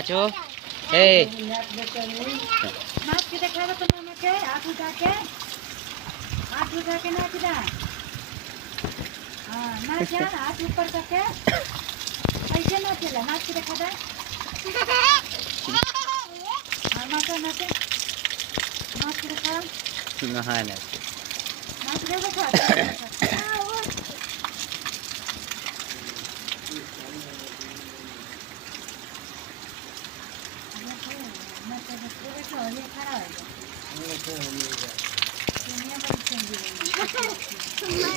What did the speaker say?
nacho ए नाच के दिखावा तुम আমাকে हाथ उठा के नाच ना हाँ नाच यार हाथ ऊपर करके ऐसे नाचेला नाच के दिखा दे हाँ नाच नाच नाच के दिखा नहा नाच के दिखा खड़ा है दुनिया बड़ी चेंज हो गई